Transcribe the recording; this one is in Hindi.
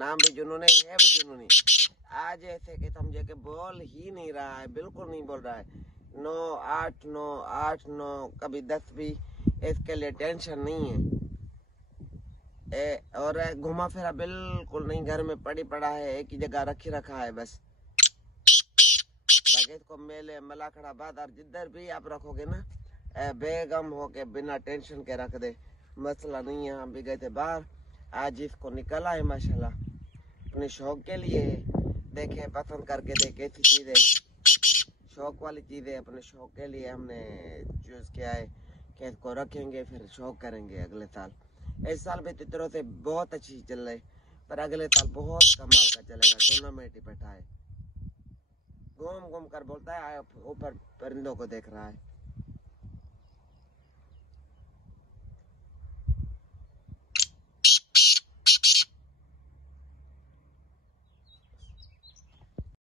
नाम भी जुनूनी है भी जुनूनी। आज ऐसे कि समझे कि बोल ही नहीं रहा है, बिल्कुल नहीं बोल रहा है। 9 8 9 8 9 कभी 10 भी, इसके लिए टेंशन नहीं है। और घुमा फिरा बिल्कुल नहीं, घर में पड़ी पड़ा है, एक ही जगह रखी रखा है बस। बाकी इसको मेले मलाखड़ा बाजार जिधर भी आप रखोगे ना, बेगम होके बिना टेंशन के रख दे, मसला नहीं है। हम भी गए थे बाहर, आज इसको निकला है माशाल्लाह, अपने शौक के लिए देखे, पसंद करके देखे ऐसी चीजें, शौक वाली चीजें अपने शौक के लिए हमने चूज किया है कि इसको रखेंगे, फिर शौक करेंगे अगले साल। इस साल भी तितरों से बहुत अच्छी चल रही, पर अगले साल बहुत कमाल का चलेगा। टूर्नामेंट ही बैठा है, घूम घूम कर बोलता है ऊपर परिंदों को देख रहा है।